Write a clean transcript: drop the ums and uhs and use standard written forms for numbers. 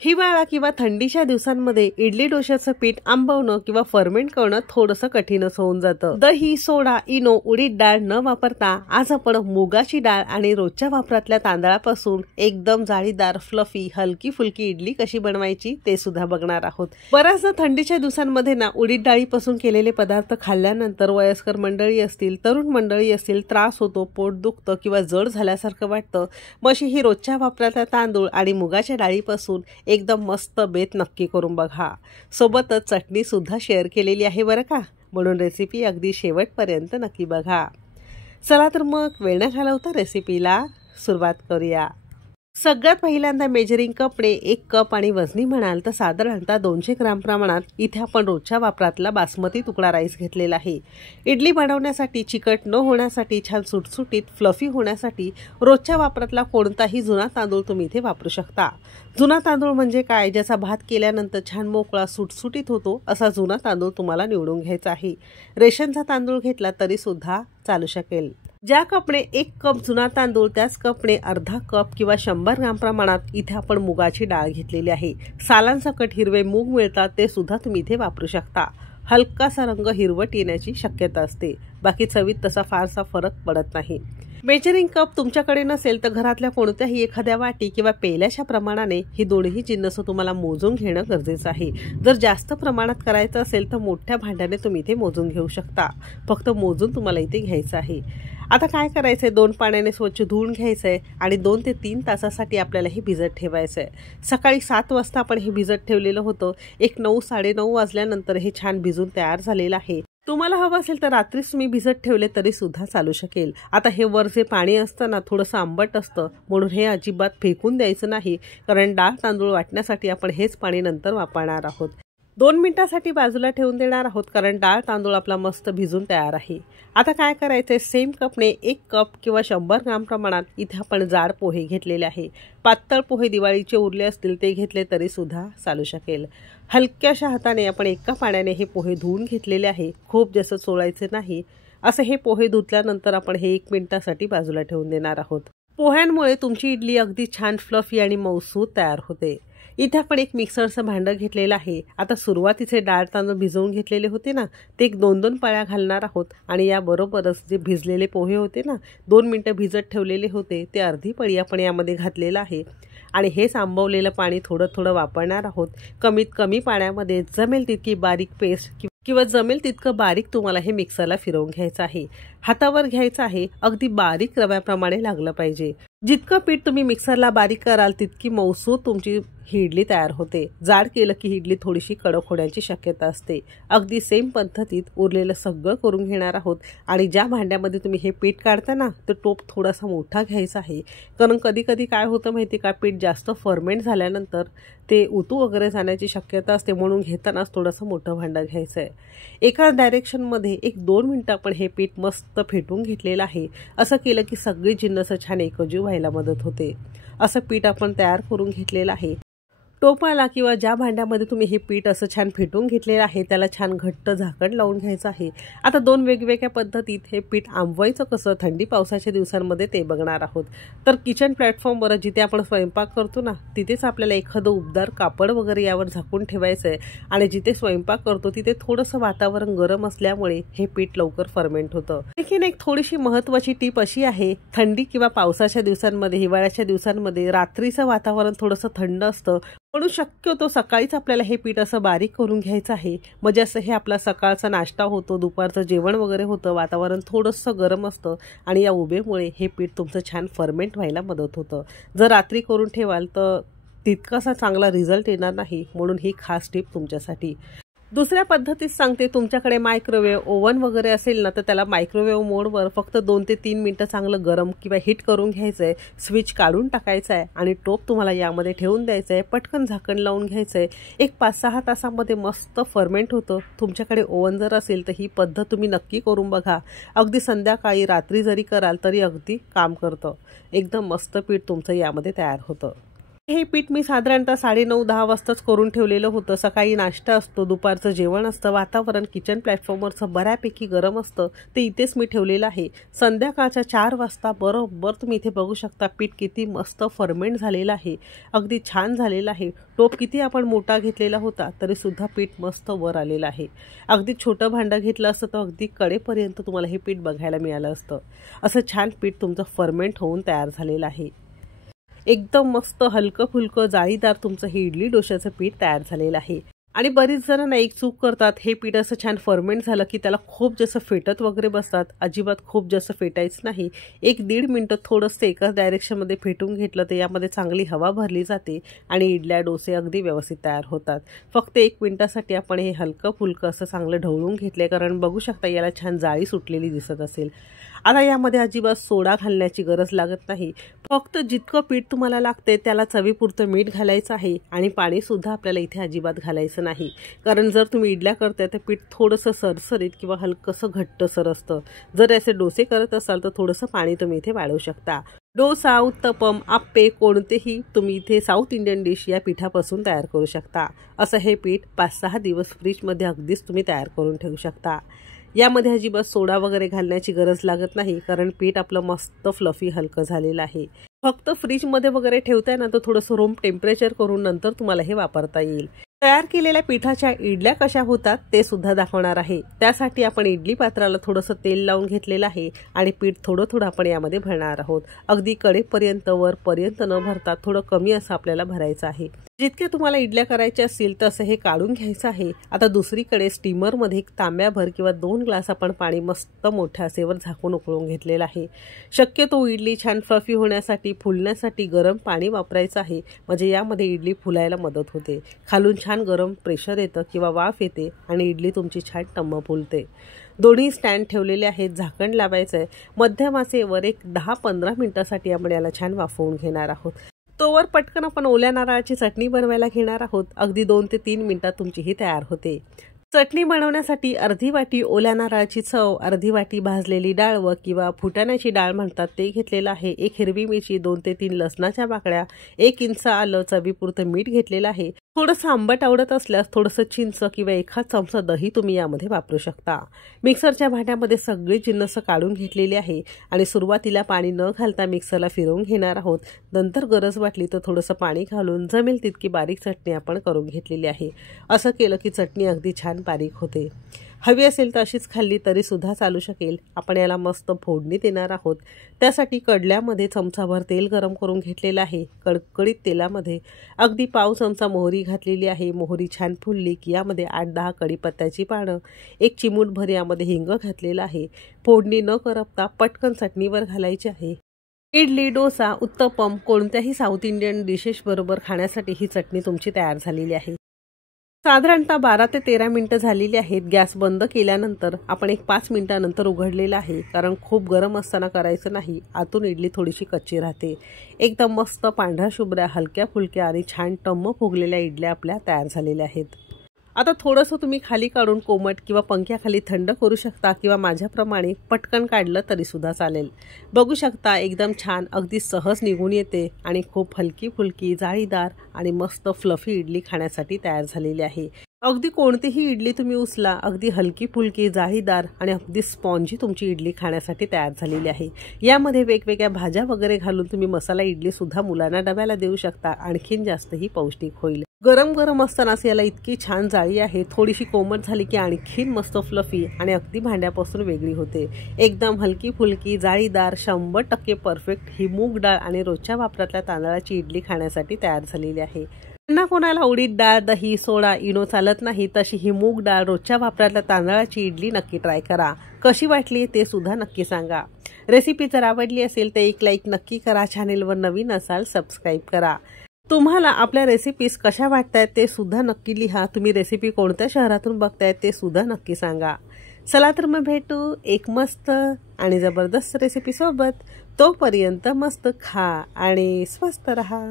हिवाळा किंवा थंडीच्या दिवसांमध्ये इडली डोश्याचं पीठ आंबवणं किंवा फर्मेंट करणं थोडंसं कठीणच होऊन जातं। दही, सोडा, इनो, उडीद डाळ न वापरता आज आपण मुगाची डाळ आणि रोजच्या वापरातल्या तांदळापासून एकदम जाळीदार, फ्लफी, हलकी फुलकी इडली कशी बनवायची ते सुद्धा बघणार आहोत। बऱ्याचदा थंडीच्या दिवसांमध्ये ना उडीद डाळीपासून केलेले पदार्थ खाल्ल्यानंतर वयस्कर मंडळी असतील, तरुण मंडळी असतील, त्रास होतो, पोट दुखतं किंवा जड झाल्यासारखं वाटतं। मशी ही रोजच्या वापरातल्या तांदूळ आणि मुगाच्या डाळीपासून एकदम मस्त बेत नक्की करून बघा। सोबतच चटणी सुद्धा शेअर केलेली आहे बरं का, म्हणून रेसिपी अगदी शेवटपर्यंत नक्की बघा। चला तर मग वेळ न घालवता रेसिपीला सुरुवात करूया। सगळ्यात पहिल्यांदा मेजरिंग कपने 1 कप आणि वजनी म्हणाल तर साधारणतः 200 ग्राम प्रमाणात इथे आपण रोजच्या वापरातला बासमती तुकडा राईस घेतलेला आहे। इडली बनवण्यासाठी, चिकट न होण्यासाठी, छान सुटसुटीत फ्लफी होण्यासाठी रोजच्या वापरातला कोणताही जुना तांदूळ तुम्ही इथे वापरू शकता। जुना तांदूळ म्हणजे काय? ज्याचा भात केल्यानंतर छान मोकळा सुटसुटीत होतो असा जुना तांदूळ तुम्हाला निवडून घ्यायचा आहे। रेशनचा तांदूळ घेतला तरी सुद्धा चालू शकेल। ज्या कपने 1 कप जुना तांदूळ त्याच कपने अर्धा कप किंवा 100 ग्राम प्रमाणात इथे आपण मुगाची डाळ घेतलेली आहे। सालांसकट हिरवे मूग मिळतात, ते सुद्धा तुम्ही इथे वापरू शकता। हलकासा रंग हिरवट येण्याची शक्यता असते, बाकी चवीत तसा फारसा फरक पडत नाही। मेजरिंग कप तुमच्याकडे नसेल तर घरातल्या कोणत्याही एखाद्या वाटी किंवा पेल्याच्या प्रमाणाने ही दोन्ही जिन्नस तुम्हाला मोजून घेणं गरजेचं आहे। जर जास्त प्रमाणात करायचं असेल तर मोठ्या भांड्याने तुम्ही इथे मोजून घेऊ शकता, फक्त मोजून तुम्हाला इथे घ्यायचं आहे। आता काय करायचंय, 2 पाण्याने स्वच्छ धुवून घ्यायचंय आणि 2 ते 3 तासासाठी आपल्याला हे भिजत ठेवायचंय। सकाळी 7 वाजता आपण हे भिजत ठेवलेलं होतं, 9, 9:30 वाजल्यानंतर हे छान भिजून तयार झालेलं आहे। तुम्हाला हवं असेल तर रात्रीच तुम्ही भिजत ठेवले तरी सुद्धा चालू शकेल। आता हे वर जे पाणी असतं ना थोडंसं आंबट असतं, म्हणून हे अजिबात फेकून द्यायचं नाही, कारण डाळ तांदूळ वाटण्यासाठी आपण हेच पाणी नंतर वापरणार आहोत। 2 मिनिटांसाठी बाजूला ठेवून देणार आहोत, कारण डाळ तांदूळ आपला मस्त भिजून तयार आहे। आता काय करायचंय, सेम कपने 1 कप किंवा 100 ग्राम प्रमाणात इथे आपण जाड पोहे घेतलेले आहे। पातळ पोहे दिवाळीचे उरले असतील ते घेतले तरी सुद्धा चालू शकेल। हलक्याशा हाताने आपण एका पाण्याने हे पोहे धुवून घेतलेले आहे, खूप जास्त चोळायचे नाही। असं हे पोहे धुतल्यानंतर आपण हे 1 मिनिटासाठी बाजूला ठेवून देणार आहोत। पोह्यांमुळे तुमची इडली अगदी छान फ्लफी आणि मऊसूत तयार होते। इथे आपण एक मिक्सरचं भांडं घेतलेलं आहे। आता सुरुवातीचे डाळ तांदूळ भिजवून घेतलेले होते ना, ते 2-2 पळ्या घालणार आहोत आणि याबरोबरच जे भिजलेले पोहे होते ना, 2 मिनिटं भिजत ठेवलेले होते, ते अर्धी पळी आपण यामध्ये घातलेलं आहे आणि हेच आंबवलेलं पाणी थोडं थोडं वापरणार आहोत। कमीत कमी पाण्यामध्ये जमेल तितकी बारीक पेस्ट किंवा जमेल तितकं बारीक तुम्हाला हे मिक्सरला फिरवून घ्यायचं आहे। हातावर घ्यायचं आहे, अगदी बारीक रव्याप्रमाणे लागलं पाहिजे। जितकं पीठ तुम्ही मिक्सरला बारीक कराल तितकी मऊसूत तुमची ही इडली तयार होते। जाड केलं की ही इडली थोडीशी कडक होण्याची शक्यता असते। अगदी सेम पद्धतीत उरलेलं सगळं करून घेणार आहोत आणि ज्या भांड्यामध्ये तुम्ही हे पीठ काढता ना, तो टोप थोडासा मोठा घ्यायचा आहे, कारण कधी कधी काय होतं माहिती का, पीठ जास्त फर्मेंट झाल्यानंतर ते उतू वगैरे जाण्याची शक्यता असते, म्हणून घेतानाच थोडंसं मोठं भांडं घ्यायचं आहे। एका डायरेक्शनमध्ये 1-2 मिनिटं आपण हे पीठ मस्त फेटून घेतलेलं आहे। असं केलं की सगळी जिन्नस छान एकजीव व्हायला मदत होते। असं पीठ आपण तयार करून घेतलेलं आहे। टोपाला किंवा ज्या भांड्यामध्ये तुम्ही हे पीठ असं छान फेटून घेतलेलं आहे त्याला छान घट्ट झाकण लावून घ्यायचं आहे। आता 2 वेगवेगळ्या पद्धतीत हे पीठ आंबवायचं कसं थंडी पावसाच्या दिवसांमध्ये ते बघणार आहोत। तर किचन प्लॅटफॉर्मवर जिथे आपण स्वयंपाक करतो ना, तिथेच आपल्याला एखादं उबदार कापड वगैरे यावर झाकून ठेवायचं आहे आणि जिथे स्वयंपाक करतो तिथे थोडंसं वातावरण गरम असल्यामुळे हे पीठ लवकर फर्मेंट होतं। आणखीन एक थोडीशी महत्त्वाची टीप अशी आहे, थंडी किंवा पावसाच्या दिवसांमध्ये, हिवाळ्याच्या दिवसांमध्ये रात्रीचं वातावरण थोडंसं थंड असतं, म्हणून शक्यतो सकाळीच आपल्याला हे पीठ असं बारीक करून घ्यायचं आहे। म्हणजे असं हे आपला सकाळचा नाश्ता होतो, दुपारचं जेवण वगैरे होतं, वातावरण थोडंसं गरम असतं आणि या उभेमुळे हे पीठ तुमचं छान फर्मेंट व्हायला मदत होतं। जर रात्री करून ठेवाल तर तितकासा चांगला रिझल्ट येणार नाही, म्हणून ही खास टिप तुमच्यासाठी। दुसऱ्या पद्धतीत सांगते, तुमच्याकडे मायक्रोवेव्ह ओव्हन वगैरे असेल ना, तर त्याला मायक्रोवेव्ह मोडवर फक्त 2 ते 3 मिनिटं चांगलं गरम किंवा हीट करून घ्यायचं आहे। स्विच काढून टाकायचं आहे आणि टोप तुम्हाला यामध्ये ठेवून द्यायचं आहे। पटकन झाकण लावून घ्यायचं आहे। एक 5-6 तासामध्ये मस्त फर्मेंट होतं। तुमच्याकडे ओव्हन जर असेल तर ही पद्धत तुम्ही नक्की करून बघा। अगदी संध्याकाळी रात्री जरी कराल तरी अगदी काम करतं। एकदम मस्त पीठ तुमचं यामध्ये तयार होतं। हे पीठ मी साधारणतः 9:30-10 वाजताच करून ठेवलेलं होतं। सकाळी नाश्ता असतो, दुपारचं जेवण असतं, वातावरण किचन प्लॅटफॉर्मवरचं बऱ्यापैकी गरम असतं, ते इथेच मी ठेवलेलं आहे। संध्याकाळच्या 4 वाजता बरोबर तुम्ही इथे बघू शकता पीठ किती मस्त फर्मेंट झालेलं आहे, अगदी छान झालेलं आहे। टोप किती आपण मोठा घेतलेला होता तरीसुद्धा पीठ मस्त वर आलेलं आहे। अगदी छोटं भांडं घेतलं असतं तर अगदी कडेपर्यंत तुम्हाला हे पीठ बघायला मिळालं असतं। असं छान पीठ तुमचं फर्मेंट होऊन तयार झालेलं आहे। एकदम मस्त हलकं फुलकं जाळीदार तुमचं हे इडली डोश्याचं पीठ तयार झालेलं आहे। आणि बरीच जण एक चूक करतात, हे पीठ असं छान फर्मेंट झालं की त्याला खूप जास्त फेटत वगैरे बसतात। अजिबात खूप जास्त फेटायचं नाही। 1-1.5 मिनिटं थोडंसं एकाच डायरेक्शनमध्ये फेटून घेतलं तर यामध्ये चांगली हवा भरली जाते आणि इडल्या डोसे अगदी व्यवस्थित तयार होतात। फक्त 1 मिनिटासाठी आपण हे हलकं फुलकं असं चांगलं ढवळून घेतले, कारण बघू शकता याला छान जाळी सुटलेली दिसत असेल। आता यामध्ये अजिबात सोडा घालण्याची गरज लागत नाही। फक्त जितकं पीठ तुम्हाला लागते त्याला चवीपुरतं मीठ घालायचं आहे आणि पाणीसुद्धा आपल्याला इथे अजिबात घालायचं नाही, कारण जर तुम्ही इडल्या करताय तर पीठ थोडंसं सरसरीत किंवा हलकंसं घट्टसर असतं। जर असे डोसे करत असाल तर थोडंसं पाणी तुम्ही इथे वाढवू शकता। डोसा, उत्तपम, आप्पे कोणतेही तुम्ही इथे साऊथ इंडियन डिश या पिठापासून तयार करू शकता। असं हे पीठ 5-6 दिवस फ्रीजमध्ये अगदीच तुम्ही तयार करून ठेवू शकता। यामध्ये अजिबात सोडा वगैरे घालण्याची गरज लागत नाही, कारण पीठ आपलं मस्त फ्लफी हलकं झालेलं आहे। फक्त फ्रीजमध्ये वगैरे ठेवताय ना तर थोडंसं रूम टेम्परेचर करून नंतर तुम्हाला हे वापरता येईल। तयार केलेल्या पिठाच्या इडल्या कशा होतात ते सुद्धा दाखवणार आहे। त्यासाठी आपण इडली पात्राला थोडंसं तेल लावून घेतलेलं आहे आणि पीठ थोडं थोडं आपण यामध्ये भरणार आहोत। अगदी कडेपर्यंत वरपर्यंत न भरता थोडं कमी असं आपल्याला भरायचं आहे। जितके तुम्हाला इडल्या करायच्या असतील तसं हे काढून घ्यायचं आहे। आता दुसरीकडे स्टीमरमध्ये 1 तांब्याभर किंवा 2 ग्लास आपण पाणी मस्त मोठ्या आचेवर झाकून उकळून घेतलेलं आहे। शक्यतो इडली छान फ्लफी होण्यासाठी, फुलण्यासाठी गरम पाणी वापरायचं आहे, म्हणजे यामध्ये इडली फुलायला मदत होते। खालून छान गरम प्रेशर येतं किंवा वाफ येते आणि इडली तुमची छान टम्म फुलते। दोन्ही स्टँड ठेवलेले आहेत, झाकण लावायचं आहे। मध्यम आचेवर एक 10-15 मिनिटासाठी आपण याला छान वाफवून घेणार आहोत। तोवर पटकन आपण ओल्या नारळाची चटणी बनवायला घेणार आहोत। अगदी 2 ते 3 मिनिटात तुमची ही तयार होते। चटणी बनवण्यासाठी अर्धी वाटी ओल्या नारळाची चव, अर्धी वाटी भाजलेली डाळ व किंवा फुटाण्याची डाळ म्हणतात ते घेतलेलं आहे। 1 हिरवी मिरची, 2 ते 3 लसणाच्या पाकळ्या, 1 इंच आलं, चवीपुरतं मीठ घेतलेलं आहे। थोडंसं आंबट आवडत असल्यास थोडंसं चिंच किंवा एखाद चमचा दही तुम्ही यामध्ये वापरू शकता। मिक्सरच्या भांड्यामध्ये सगळी जिन्नस काढून घेतलेली आहे आणि सुरुवातीला पाणी न घालता मिक्सरला फिरवून घेणार आहोत। नंतर गरज वाटली तर थोडंसं पाणी घालून जमेल तितकी बारीक चटणी आपण करून घेतलेली आहे। असं केलं की चटणी अगदी छान बारीक होते। हवी असेल तर अशीच खाल्ली तरी सुद्धा चालू शकेल। आपण याला मस्त फोडणी देणार आहोत। त्यासाठी कडल्यामध्ये चमचाभर तेल गरम करून घेतलेलं आहे। कडकडीत तेलामध्ये अगदी पाव चमचा मोहरी घातलेली आहे। मोहरी छान फुलली की यामध्ये 8-10 कढीपत्त्याची पानं, 1 चिमूटभर यामध्ये हिंग घातलेलं आहे। फोडणी न करपता पटकन चटणीवर घालायची आहे। इडली, डोसा, उत्तपम कोणत्याही साऊथ इंडियन डिशेस बरोबर खाण्यासाठी ही चटणी तुमची तयार झालेली आहे। साधारणतः 12 ते 13 मिनिटं झालेली आहेत। गॅस बंद केल्यानंतर आपण 5 मिनिटानंतर उघडलेलं आहे, कारण खूप गरम असताना करायचं नाही, आतून इडली थोडीशी कच्ची राहते। एकदम मस्त पांढऱ्या शुभ्र हलक्या फुलक्या आणि छान टम्म फुगलेल्या इडल्या आपल्या तयार झालेल्या आहेत। आता थोडंसं तुम्ही खाली काढून कोमट किंवा पंख्याखाली थंड करू शकता किंवा माझ्याप्रमाणे पटकन काढलं तरी सुद्धा चालेल। बघू शकता एकदम छान अगदी सहज निघून येते आणि खूप हलकी फुलकी जाळीदार आणि मस्त फ्लफी इडली खाण्यासाठी तयार झालेली आहे। अगदी कोणतीही इडली तुम्ही उचला, अगदी हलकी फुलकी जाळीदार आणि अगदी स्पॉन्जी तुमची इडली खाण्यासाठी तयार झालेली आहे। यामध्ये वेगवेगळ्या भाज्या वगैरे घालून तुम्ही मसाला इडली सुद्धा मुलांना डब्याला देऊ शकता, आणखीन जास्तही पौष्टिक होईल। गरम गरम असतानाच याला इतकी छान जाळी आहे, थोडीशी कोमट झाली की आणखीन मस्त फ्लफी आणि अगदी भांड्यापासून वेगळी होते। एकदम हलकी फुलकी जाळीदार 100% परफेक्ट ही मूग डाळ आणि रोजच्या वापरातल्या तांदळाची इडली खाण्यासाठी तयार झालेली आहे। कोणाला उडीद डाळ, दही, सोडा, इनो चालत नाही, तशी ही मूग डाळ रोजच्या वापरातल्या तांदळाची इडली नक्की ट्राय करा। कशी वाटली ते सुद्धा नक्की सांगा। रेसिपी जर आवडली असेल तर एक लाईक नक्की करा। चॅनेलवर नवीन असाल सबस्क्राईब करा। तुम्हाला आपल्या रेसिपीज कशा वाटतायत ते सुद्धा नक्की लिहा। तुम्ही रेसिपी कोणत्या शहरातून बघतायत ते सुद्धा नक्की सांगा। चला तर मग भेटू एक मस्त आणि जबरदस्त रेसिपी सोबत। तोपर्यंत मस्त खा आणि स्वस्त रहा।